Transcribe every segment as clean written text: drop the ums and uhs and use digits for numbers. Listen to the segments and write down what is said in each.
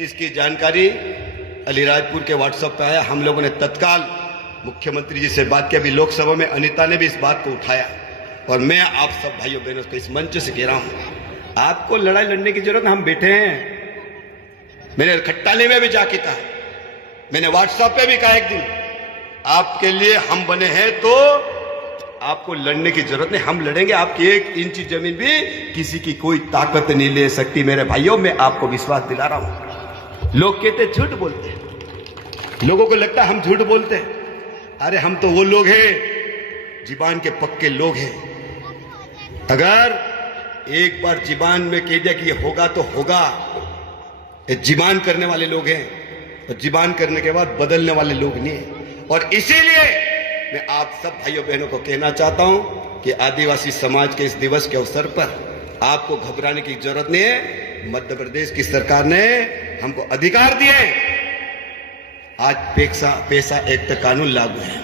इसकी जानकारी अलीराजपुर के व्हाट्सएप पे आया। हम लोगों ने तत्काल मुख्यमंत्री जी से बात की। अभी लोकसभा में अनिता ने भी इस बात को उठाया और मैं आप सब भाइयों बहनों को इस मंच से कह रहा हूं, आपको लड़ाई लड़ने की जरूरत, हम बैठे हैं। मैंने खट्टाली में भी जाके कहा, मैंने व्हाट्सएप पे भी कहा एक दिन, आपके लिए हम बने हैं तो आपको लड़ने की जरूरत नहीं, हम लड़ेंगे। आपकी 1 इंच जमीन भी किसी की कोई ताकत नहीं ले सकती। मेरे भाइयों, मैं आपको विश्वास दिला रहा हूं। लोग कहते झूठ बोलते हैं, लोगों को लगता है हम झूठ बोलते हैं। अरे हम तो वो लोग हैं, जुबान के पक्के लोग हैं। अगर एक बार जुबान में कह दिया कि ये होगा तो होगा, ये जुबान करने वाले लोग हैं और जुबान करने के बाद बदलने वाले लोग नहीं है। और इसीलिए मैं आप सब भाइयों बहनों को कहना चाहता हूं कि आदिवासी समाज के इस दिवस के अवसर पर आपको घबराने की जरूरत नहीं है। मध्य प्रदेश की सरकार ने हमको अधिकार दिए। आज पैसा एक्ट कानून लागू है।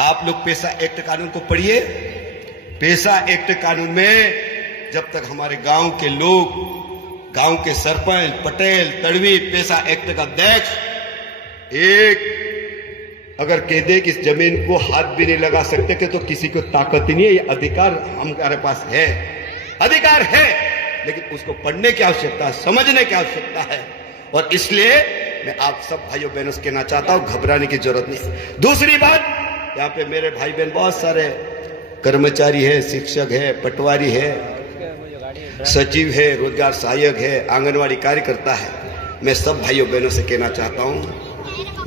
आप लोग पैसा एक्ट कानून को पढ़िए। पैसा एक्ट कानून में जब तक हमारे गांव के लोग, गांव के सरपंच, पटेल, तड़वी, पैसा एक्ट का अध्यक्ष एक अगर कह दे कि इस जमीन को हाथ भी नहीं लगा सकते कि तो किसी को ताकत ही नहीं है। ये अधिकार हमारे पास है, अधिकार है, लेकिन उसको पढ़ने की आवश्यकता है, समझने की आवश्यकता है। और इसलिए मैं आप सब भाइयों बहनों से कहना चाहता हूं, घबराने की जरूरत नहीं। दूसरी बात, यहाँ पे मेरे भाई बहन बहुत सारे कर्मचारी है, शिक्षक है, पटवारी है, सचिव है, रोजगार सहायक है, आंगनवाड़ी कार्यकर्ता है। मैं सब भाइयों बहनों से कहना चाहता हूं,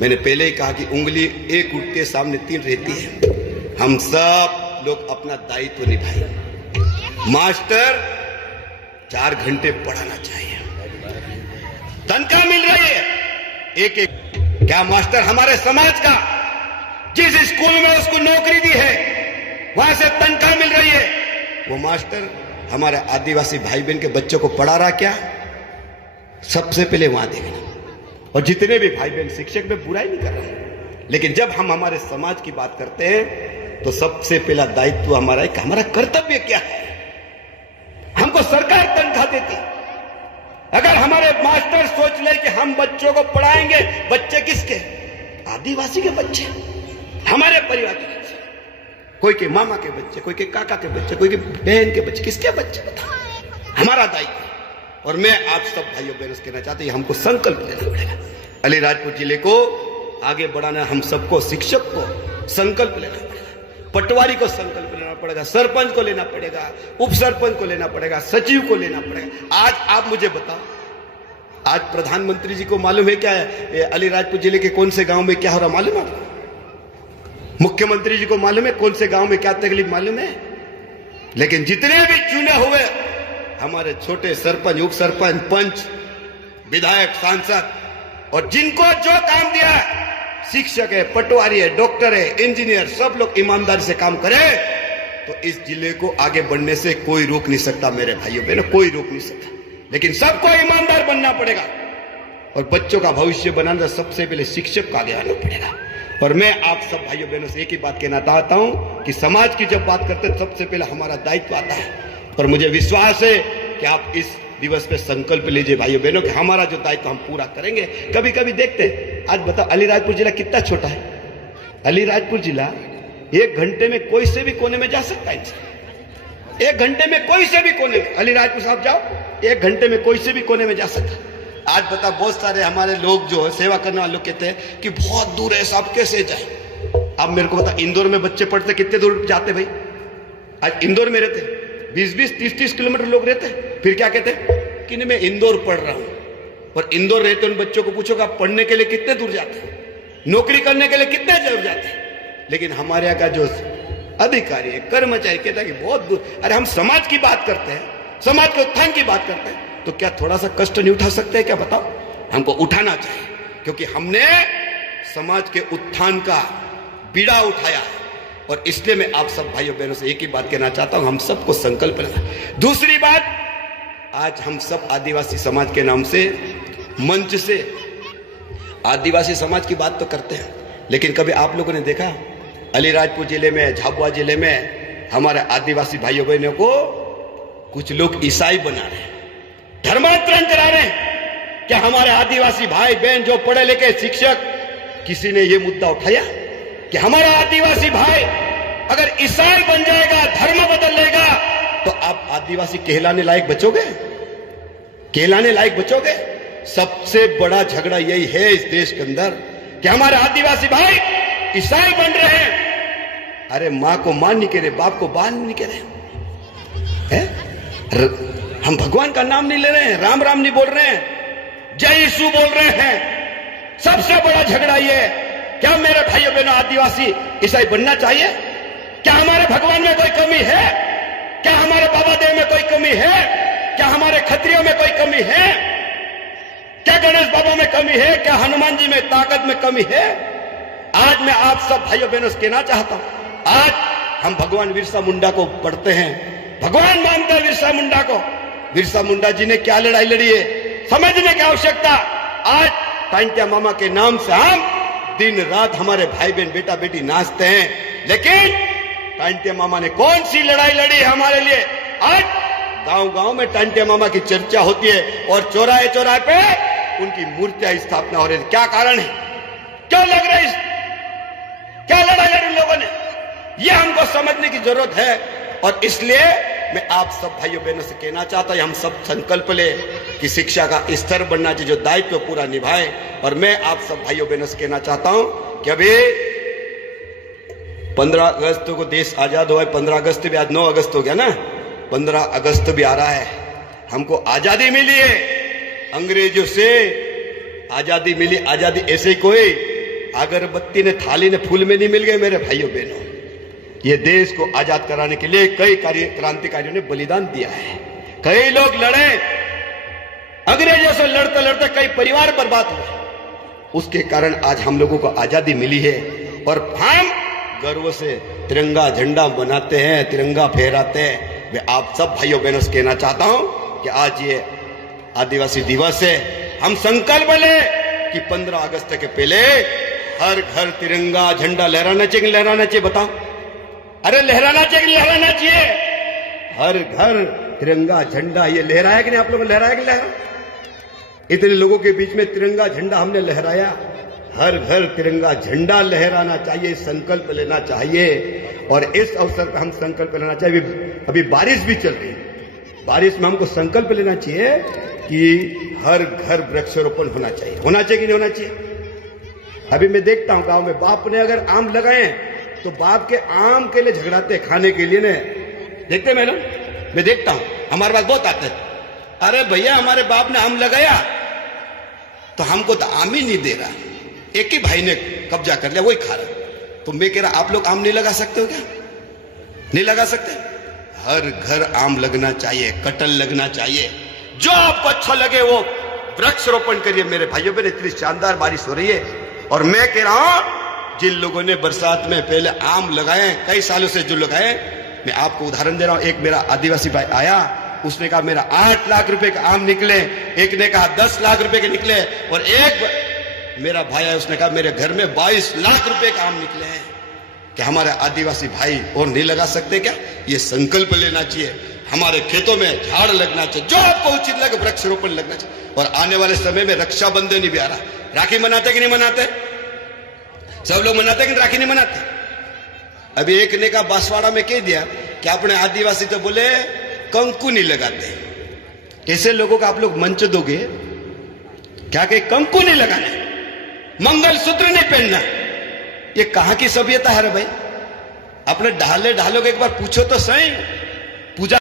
मैंने पहले ही कहा कि उंगली एक उठते सामने 3 रहती है। हम सब लोग अपना दायित्व निभाएं। मास्टर 4 घंटे पढ़ाना चाहिए, तनख्वाह मिल रही है एक। क्या मास्टर हमारे समाज का जिस स्कूल में उसको नौकरी दी है वहां से तनख्वाह मिल रही है, वो मास्टर हमारे आदिवासी भाई बहन के बच्चों को पढ़ा रहा क्या? सबसे पहले वहां देखना। और जितने भी भाई बहन शिक्षक में बुराई नहीं कर रहे, लेकिन जब हम हमारे समाज की बात करते हैं तो सबसे पहला दायित्व हमारा है कि हमारा कर्तव्य क्या है। हमको सरकार तनख्वाह देती। अगर हमारे मास्टर सोच ले कि हम बच्चों को पढ़ाएंगे, बच्चे किसके? आदिवासी के बच्चे, हमारे परिवार के बच्चे, कोई के मामा के बच्चे, कोई के काका के बच्चे, कोई के बहन के बच्चे, किसके बच्चे? हमारा दायित्व। और मैं आप सब भाइयों बहनों से कहना चाहते हैं, हमको संकल्प लेना पड़ेगा। अलीराजपुर जिले को आगे बढ़ाना, हम सबको, शिक्षक को संकल्प लेना पड़ेगा, पटवारी को संकल्प लेना पड़ेगा, सरपंच को लेना पड़ेगा, उप सरपंच को लेना पड़ेगा, सचिव को लेना पड़ेगा। आज आप मुझे बताओ, आज प्रधानमंत्री जी को मालूम है क्या है अलीराजपुर जिले के कौन से गांव में क्या हो रहा मालूम है? मुख्यमंत्री जी को मालूम है कौन से गांव में क्या तकलीफ मालूम है? लेकिन जितने भी चुने हुए हमारे छोटे सरपंच, उप सरपंच, पंच, विधायक, सांसद, और जिनको जो काम दिया है, शिक्षक है, पटवारी है, डॉक्टर है, इंजीनियर, सब लोग ईमानदारी से काम करें तो इस जिले को आगे बढ़ने से कोई रोक नहीं सकता। मेरे भाइयों बहनों, कोई रोक नहीं सकता। लेकिन सबको ईमानदार बनना पड़ेगा और बच्चों का भविष्य बनाना सबसे पहले शिक्षक को आगे आना पड़ेगा। और मैं आप सब भाइयों बहनों से एक ही बात कहना चाहता हूं कि समाज की जब बात करते हैं सबसे पहले हमारा दायित्व आता है। और मुझे विश्वास है कि आप इस दिवस पे संकल्प लीजिए भाइयों बहनों कि हमारा जो दायित्व हम पूरा करेंगे। कभी कभी देखते हैं, आज बताओ अलीराजपुर जिला कितना छोटा है। अलीराजपुर जिला 1 घंटे में कोई से भी कोने में जा सकता है। 1 घंटे में कोई से भी कोने में, अलीराजपुर साहब जाओ, 1 घंटे में कोई से भी कोने में जा सकता है। आज बताओ, बहुत सारे हमारे लोग जो है सेवा करने वाले लोग कहते हैं कि बहुत दूर है साहब, कैसे जाए? अब मेरे को बता, इंदौर में बच्चे पढ़ते कितने दूर जाते भाई? आज इंदौर में रहते 20-20, 30-30 किलोमीटर लोग रहते हैं। फिर क्या कहते हैं कि नहीं मैं इंदौर पढ़ रहा हूं। और इंदौर रहते उन बच्चों को पूछोगे आप पढ़ने के लिए कितने दूर जाते हैं, नौकरी करने के लिए कितने दूर जाते हैं? लेकिन हमारे यहाँ का जो अधिकारी है, कर्मचारी कहता है कि बहुत दूर। अरे हम समाज की बात करते हैं, समाज के उत्थान की बात करते हैं, तो क्या थोड़ा सा कष्ट नहीं उठा सकते हैं क्या? बताओ, हमको उठाना चाहिए, क्योंकि हमने समाज के उत्थान का बीड़ा उठाया। और इसलिए मैं आप सब भाइयों बहनों से एक ही बात कहना चाहता हूं, हम सबको संकल्प लेना। दूसरी बात, आज हम सब आदिवासी समाज के नाम से मंच से आदिवासी समाज की बात तो करते हैं, लेकिन कभी आप लोगों ने देखा अलीराजपुर जिले में, झाबुआ जिले में हमारे आदिवासी भाइयों बहनों को कुछ लोग ईसाई बना रहे हैं, धर्मांतरण करा रहे हैं। क्या हमारे आदिवासी भाई बहन जो पढ़े लिखे शिक्षक, किसी ने यह मुद्दा उठाया कि हमारा आदिवासी भाई अगर ईसाई बन जाएगा, धर्म बदल लेगा, तो आप आदिवासी कहलाने लायक बचोगे? कहलाने लायक बचोगे? सबसे बड़ा झगड़ा यही है इस देश के अंदर कि हमारे आदिवासी भाई ईसाई बन रहे हैं। अरे मां को मां नहीं कह रहे, बाप को बाप नहीं कह रहे हैं। हम भगवान का नाम नहीं ले रहे हैं, राम राम नहीं बोल रहे हैं, जय यीशु बोल रहे हैं। सबसे बड़ा झगड़ा यह है, क्या मेरे भाइयों बहनों आदिवासी ईसाई बनना चाहिए? क्या हमारे भगवान में कोई कमी है? क्या हमारे बाबा देव में कोई कमी है? क्या हमारे क्षत्रियों में कोई कमी है? क्या गणेश बाबा में कमी है? क्या हनुमान जी में ताकत में कमी है? आज मैं आप सब भाइयों बहनों से कहना चाहता हूं, आज हम भगवान बिरसा मुंडा को पढ़ते हैं, भगवान मानते हैं बिरसा मुंडा को। बिरसा मुंडा जी ने क्या लड़ाई लड़ी है समझने की आवश्यकता। आज टांटिया मामा के नाम से हम दिन रात हमारे भाई बहन बेटा बेटी नाचते हैं, लेकिन टांटिया मामा ने कौन सी लड़ाई लड़ी हमारे लिए? आज गांव गांव में टांटिया मामा की चर्चा होती है और चौराहे चौराहे पे उनकी मूर्तियां स्थापना हो रही है। क्या कारण है? क्यों लग रही? क्या लड़ाई लड़ी उन लोगों ने? यह हमको समझने की जरूरत है। और इसलिए मैं आप सब भाइयों बहनों से कहना चाहता हूं, हम सब संकल्प ले कि शिक्षा का स्तर बनना चाहिए, जो दायित्व पूरा निभाए। और मैं आप सब भाइयों बहनों से कहना चाहता हूं कि अभी 15 अगस्त को देश आजाद हुआ है, 15 अगस्त भी, आज 9 अगस्त हो गया ना, 15 अगस्त भी आ रहा है। हमको आजादी मिली है, अंग्रेजों से आजादी मिली। आजादी ऐसे ही कोई अगरबत्ती ने थाली ने फूल में नहीं मिल गए मेरे भाइयों बहनों। ये देश को आजाद कराने के लिए कई क्रांतिकारियों ने बलिदान दिया है, कई लोग लड़े, अंग्रेजों से लड़ते लड़ते कई परिवार बर्बाद हुए। उसके कारण आज हम लोगों को आजादी मिली है और हम गर्व से तिरंगा झंडा बनाते हैं, तिरंगा फहराते हैं। मैं आप सब भाइयों बहनों से कहना चाहता हूं कि आज ये आदिवासी दिवस है, हम संकल्प ले कि 15 अगस्त के पहले हर घर तिरंगा झंडा लहराना चाहिए। लहराना चाहिए? बताओ। अरे लहराना चाहिए, लहराना चाहिए। हर घर तिरंगा झंडा ये लहराया कि नहीं? आप लोगों ने लहराया कि लहरा? इतने लोगों के बीच में तिरंगा झंडा हमने लहराया। हर घर तिरंगा झंडा लहराना चाहिए, संकल्प लेना चाहिए। और इस अवसर पर हम संकल्प लेना चाहिए। अभी बारिश भी चल रही है, बारिश में हमको संकल्प लेना चाहिए कि हर घर वृक्षारोपण होना चाहिए। होना चाहिए कि नहीं होना चाहिए? अभी मैं देखता हूं गांव में बाप ने अगर आम लगाए तो बाप के आम के लिए झगड़ाते खाने के लिए ने, देखते मैडम, मैं देखता हूं हमारे पास बहुत आते हैं, अरे भैया हमारे बाप ने आम लगाया तो हमको तो आम ही नहीं दे रहा, एक ही भाई ने कब्जा कर लिया वही खा रहा। तो मैं कह रहा आप लोग आम नहीं लगा सकते हो क्या? नहीं लगा सकते? हर घर आम लगना चाहिए, कटहल लगना चाहिए, जो आपको अच्छा लगे वो वृक्षारोपण करिए मेरे भाइयों बहन। इतनी शानदार बारिश हो रही है और मैं कह रहा हूं जिन लोगों ने बरसात में पहले आम लगाए, कई सालों से जो लगाए, मैं आपको उदाहरण दे रहा हूं। एक मेरा आदिवासी भाई आया, उसने कहा मेरा 8 लाख रुपए का आम निकले, एक ने कहा 10 लाख रुपए के निकले, और एक मेरा भाई है उसने कहा मेरे घर में 22 लाख रुपए का आम निकले हैं। क्या हमारे आदिवासी भाई और नहीं लगा सकते क्या? ये संकल्प लेना चाहिए। हमारे खेतों में झाड़ लगना चाहिए, जो आपको उचित लगे वृक्षारोपण लगना चाहिए। और आने वाले समय में रक्षाबंधन भी आ रहा, राखी मनाते कि नहीं मनाते? सब लोग मनाते कि राखी नहीं मनाते? अभी एक ने कहा बांसवाड़ा में कह दिया कि अपने आदिवासी तो बोले कंकु नहीं लगाते। ऐसे लोगों को आप लोग मंच दोगे क्या कि कंकु नहीं लगाना, मंगलसूत्र नहीं पहनना? ये कहां की सभ्यता है रे भाई? अपने ढाले ढालों के एक बार पूछो तो सही। पूजा